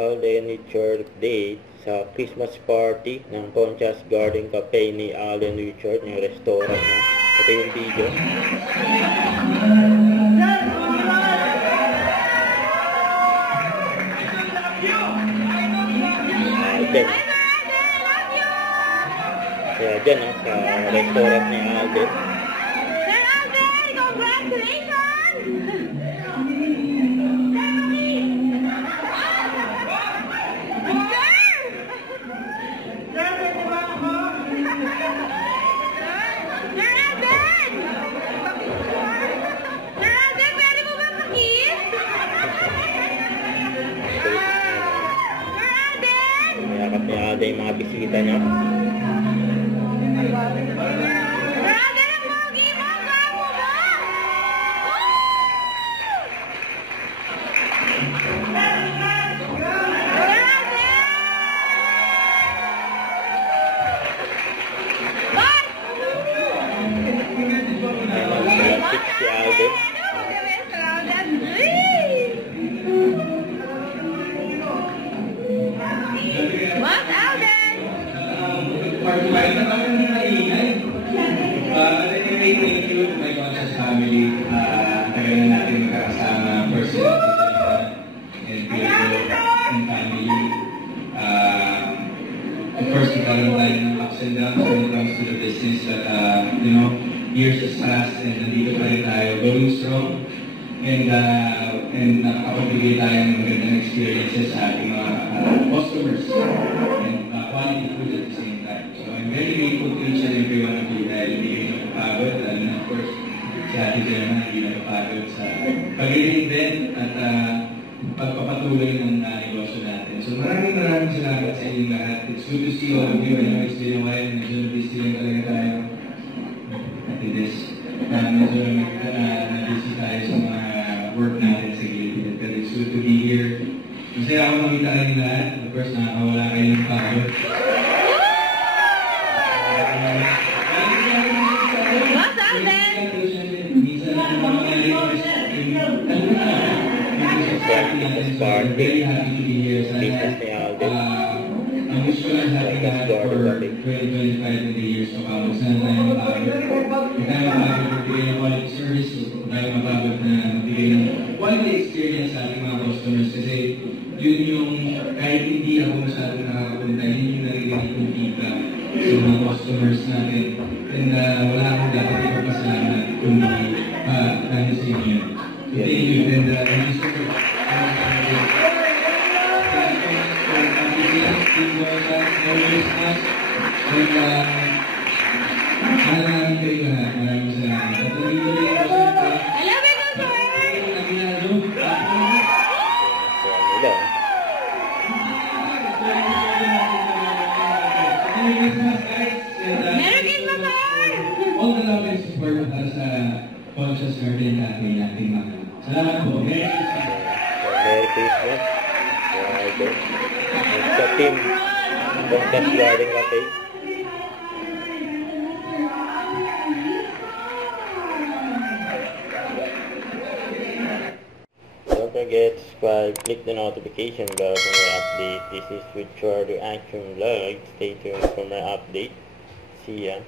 Alden Richard update sa Christmas party ng Conchas Garden Cafe ni Alden Richard, yung restaurant na. Ito yung video. Alden. Kaya dyan sa restaurant ni Alden. Sir Alden, congratulations! Mayakap ni Alden yung mga bisita niya. Si Alden. What, Alden? Thank you to my Conchas family. Tagal na natin magkakasama personally and family. Of course, nagkaroon tayo ng ups and downs when it comes to the business that, years has passed and nandito pa rin tayo going strong and nakakapagbigay tayo ng magandang experiences sa ating mga customers and quality food at the same time. So I'm very grateful to each and every one of you dahil hindi kayo napapagod and of course si Ate Gemma hindi napapagod sa pag-i-invent at pagpapatuloy ng negosyo natin. So maraming salamat sa inyong lahat. It's good to see all of you. I know it's been a while. Medyo na-busy lang talaga tayo. Medyo na-busy tayo sa mga work natin sa gilid. But it's good to be here. Masaya ako makita rin lahat. Of course, nakakawala kayo ng pagod. What, Alden? Very happy to be here. Business ni Alden. Ang gusto ko lang sa ating lahat for 2025 and the years to come. Sana tayo mapagod. Huwag tayo mapagod magbigay ng quality service. Huwag tayo mapagod na magbigay ng quality experience sa ating mga customers. Kasi yun yung kahit hindi ako masyadong nakakapunta, yun yung narinig kong feedback sa mga customers natin. And wala akong dapat ipapasalamat kundi dahil sa inyo. Thank you. And thank you so much. All the love and support para sa Conchas Garden Cafe natin mga. Salamat po. Merry Christmas. Sa team Conchas Garden Cafe. Don't forget to subscribe, click the notification bell for my update. This is Richard Action Vlog. Stay tuned for my update. See ya.